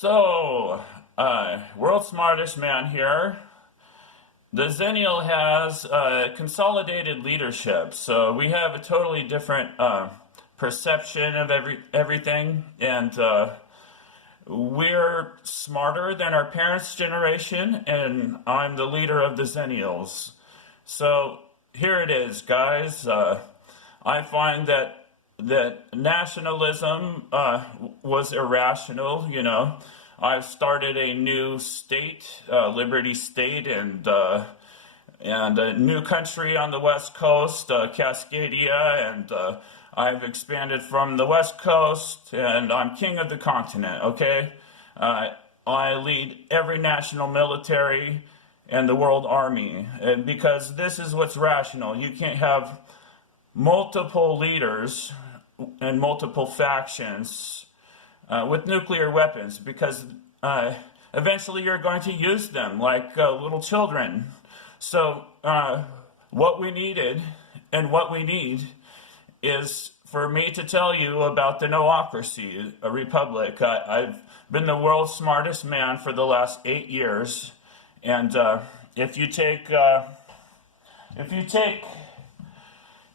So, world's smartest man here. The Zennial has consolidated leadership, so we have a totally different perception of everything, and we're smarter than our parents' generation, and I'm the leader of the Zennials. So here it is, guys. I find that nationalism was irrational. I've started a new state, Liberty State, and a new country on the West Coast, Cascadia, and I've expanded from the West Coast, and I'm king of the continent. Okay, I lead every national military and the world army, and because this is what's rational. You can't have multiple leaders and multiple factions with nuclear weapons, because eventually you're going to use them like little children. So what we needed and what we need is for me to tell you about the Noocracy Republic. I've been the world's smartest man for the last 8 years, and if you take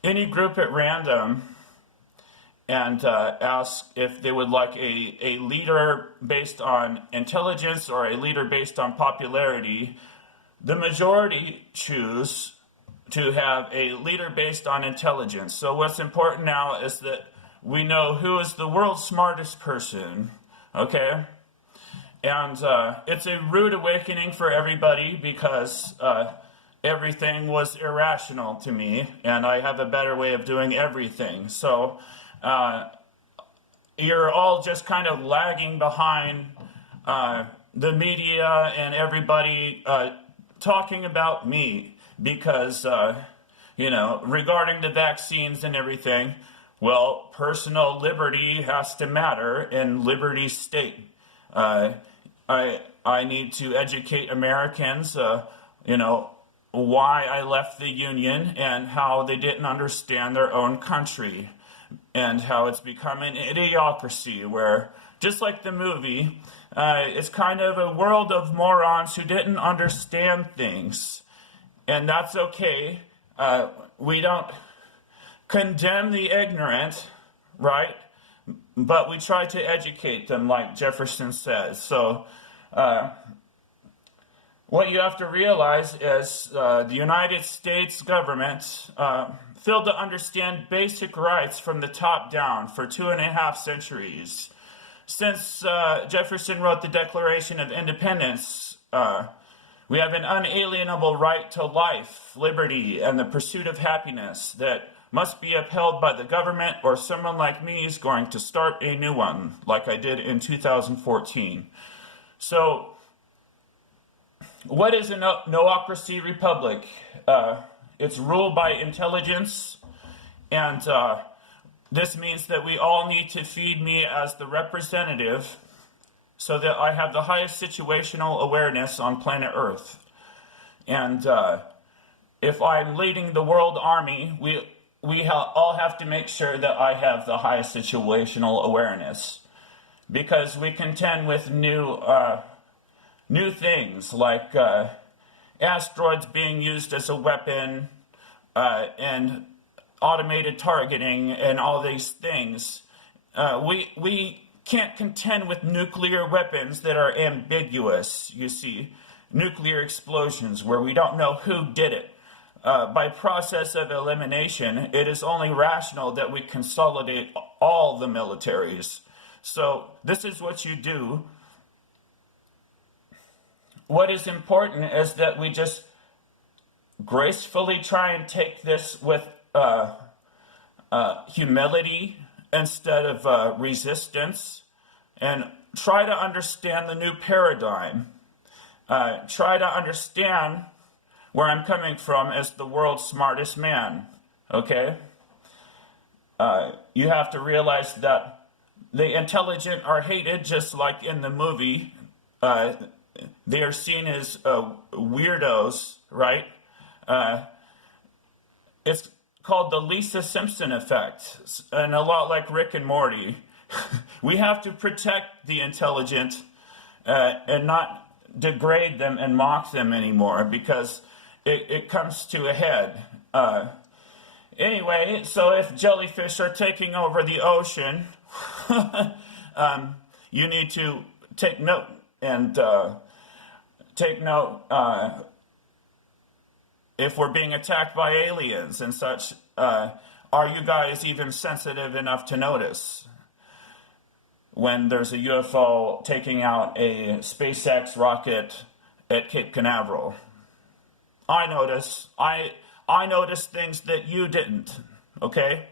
any group at random and ask if they would like a leader based on intelligence or a leader based on popularity, the majority choose to have a leader based on intelligence. So what's important now is that we know who is the world's smartest person, okay? And it's a rude awakening for everybody, because everything was irrational to me, and I have a better way of doing everything. So you're all just kind of lagging behind the media and everybody talking about me, because, regarding the vaccines and everything, well, personal liberty has to matter in Liberty State. I need to educate Americans, why I left the Union and how they didn't understand their own country, and how it's become an idiocracy where, just like the movie, it's kind of a world of morons who didn't understand things. And that's okay. We don't condemn the ignorant, right? But we try to educate them, like Jefferson says. So what you have to realize is the United States government failed to understand basic rights from the top down for 2.5 centuries. Since Jefferson wrote the Declaration of Independence, we have an unalienable right to life, liberty, and the pursuit of happiness that must be upheld by the government, or someone like me is going to start a new one, like I did in 2014. So, what is a Noocracy Republic? It's ruled by intelligence, and this means that we all need to feed me as the representative, so that I have the highest situational awareness on planet Earth. And if I'm leading the world army, we all have to make sure that I have the highest situational awareness, because we contend with new things like asteroids being used as a weapon, and automated targeting and all these things. We can't contend with nuclear weapons that are ambiguous. You see, nuclear explosions where we don't know who did it. By process of elimination, it is only rational that we consolidate all the militaries. So this is what you do. What is important is that we just gracefully try and take this with humility instead of resistance, and try to understand the new paradigm. Try to understand where I'm coming from as the world's smartest man, okay? You have to realize that the intelligent are hated, just like in the movie. They are seen as weirdos, right? It's called the Lisa Simpson effect, and a lot like Rick and Morty. We have to protect the intelligent and not degrade them and mock them anymore, because it comes to a head. Anyway, so if jellyfish are taking over the ocean, you need to take note and take note if we're being attacked by aliens and such. Are you guys even sensitive enough to notice when there's a UFO taking out a SpaceX rocket at Cape Canaveral? I notice. I noticed things that you didn't, okay?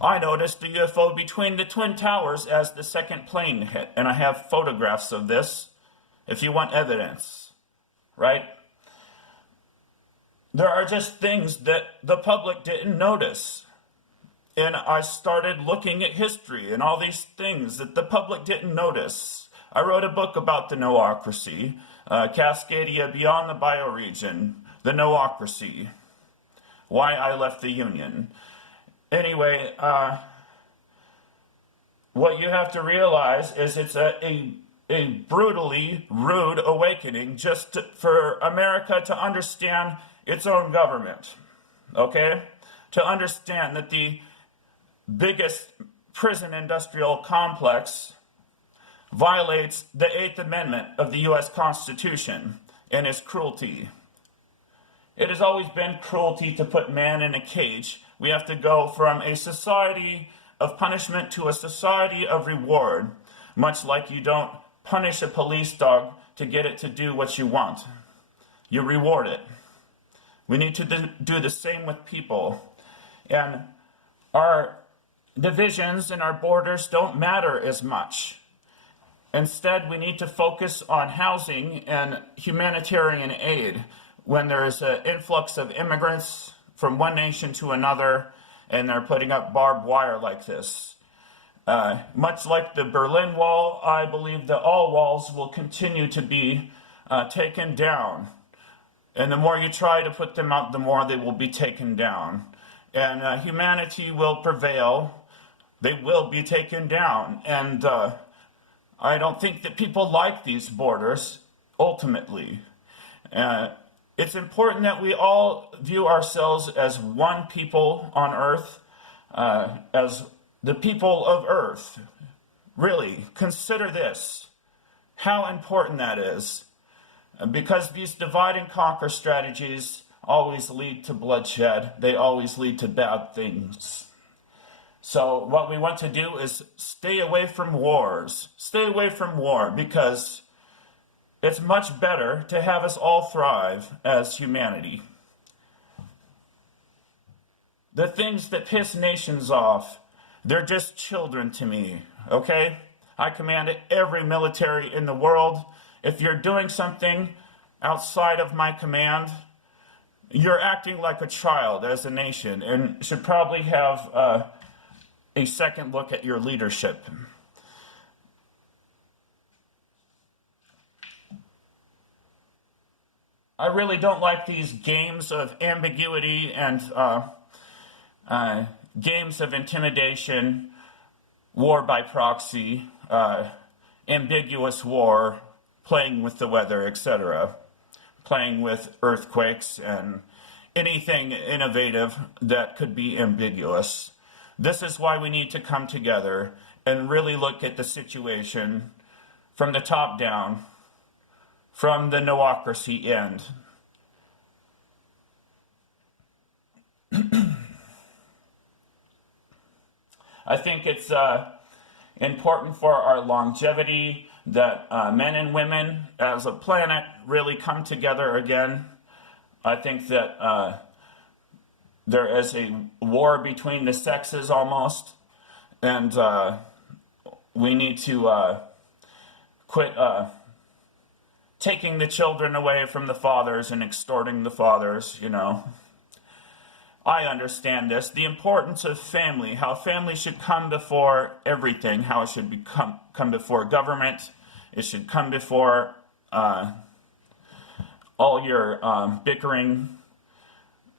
I noticed the UFO between the Twin Towers as the second plane hit, and I have photographs of this if you want evidence, right? There are just things that the public didn't notice. And I started looking at history and all these things that the public didn't notice. I wrote a book about the Noocracy, Cascadia Beyond the Bioregion, the Noocracy, why I left the Union. Anyway, what you have to realize is it's a brutally rude awakening just for America to understand its own government, okay? To understand that the biggest prison industrial complex violates the 8th Amendment of the U.S. Constitution and is cruelty. It has always been cruelty to put man in a cage. We have to go from a society of punishment to a society of reward, much like you don't punish a police dog to get it to do what you want. You reward it. We need to do the same with people. And our divisions and our borders don't matter as much. Instead, we need to focus on housing and humanitarian aid when there is an influx of immigrants from one nation to another, and they're putting up barbed wire like this. Much like the Berlin Wall, I believe that all walls will continue to be taken down. And the more you try to put them up, the more they will be taken down. And humanity will prevail. They will be taken down. And I don't think that people like these borders, ultimately. It's important that we all view ourselves as one people on Earth, as the people of Earth. Really, consider this, how important that is. Because these divide and conquer strategies always lead to bloodshed. They always lead to bad things. So what we want to do is stay away from wars. Stay away from war, because it's much better to have us all thrive as humanity. The things that piss nations off, they're just children to me, okay? I command every military in the world. If you're doing something outside of my command, you're acting like a child as a nation, and should probably have a second look at your leadership. I really don't like these games of ambiguity and games of intimidation, war by proxy, ambiguous war, playing with the weather, etc., playing with earthquakes and anything innovative that could be ambiguous. This is why we need to come together and really look at the situation from the top down, from the Noocracy end. I think it's important for our longevity that men and women as a planet really come together again. I think that there is a war between the sexes almost, and we need to quit taking the children away from the fathers and extorting the fathers, you know. I understand this, the importance of family, how family should come before everything, how it should come before government, it should come before all your bickering.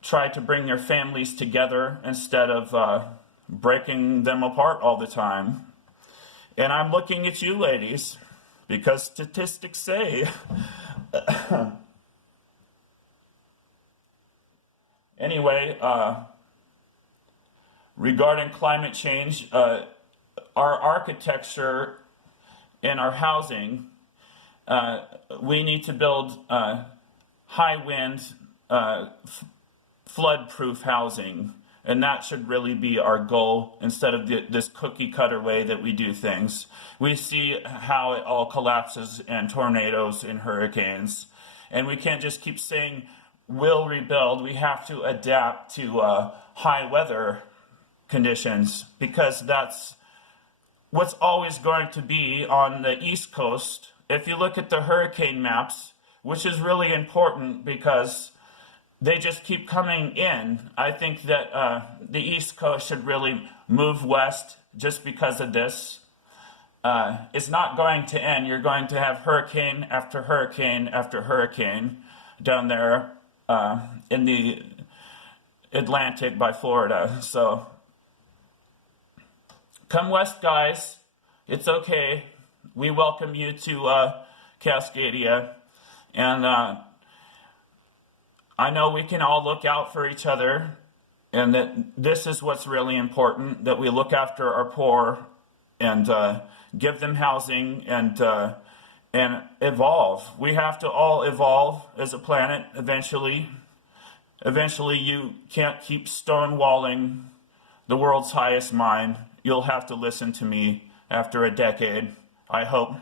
Try to bring your families together instead of breaking them apart all the time. And I'm looking at you ladies, because statistics say. Anyway, regarding climate change, our architecture and our housing, we need to build high wind, flood-proof housing. And that should really be our goal instead of this cookie cutter way that we do things. We see how it all collapses in tornadoes and hurricanes. And we can't just keep saying, we'll rebuild. We have to adapt to high weather conditions, because that's what's always going to be on the East Coast. If you look at the hurricane maps, which is really important because they just keep coming in. I think that the East Coast should really move west just because of this. It's not going to end. You're going to have hurricane after hurricane after hurricane down there in the Atlantic by Florida. So come west, guys. It's okay. We welcome you to Cascadia. And I know we can all look out for each other, and that this is what's really important, that we look after our poor and give them housing and evolve. We have to all evolve as a planet eventually. Eventually, you can't keep stonewalling the world's highest mind. You'll have to listen to me after a decade, I hope.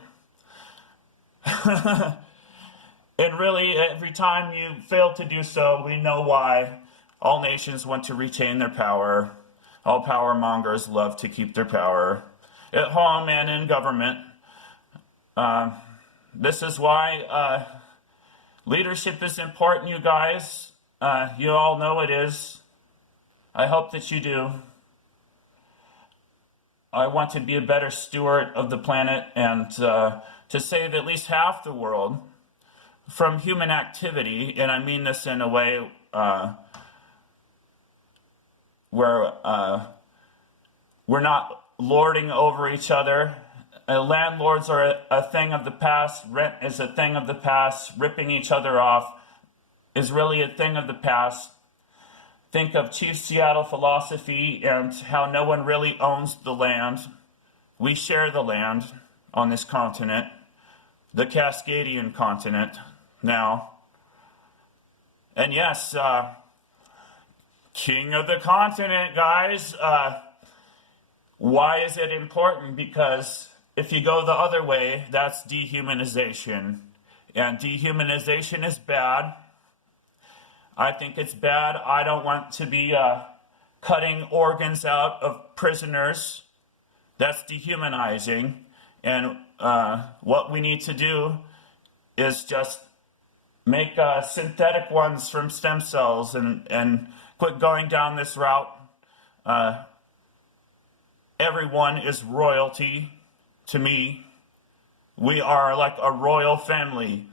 And really, every time you fail to do so, we know why. All nations want to retain their power. All power mongers love to keep their power. At home and in government. This is why leadership is important, you guys. You all know it is. I hope that you do. I want to be a better steward of the planet and to save at least half the world from human activity, and I mean this in a way where we're not lording over each other. Landlords are a thing of the past. Rent is a thing of the past. Ripping each other off is really a thing of the past. Think of Chief Seattle philosophy and how no one really owns the land. We share the land on this continent, the Cascadian continent now. And yes, king of the continent, guys. Why is it important? Because if you go the other way, that's dehumanization. And dehumanization is bad. I think it's bad. I don't want to be cutting organs out of prisoners. That's dehumanizing. And what we need to do is just make synthetic ones from stem cells and quit going down this route. Everyone is royalty to me. We are like a royal family.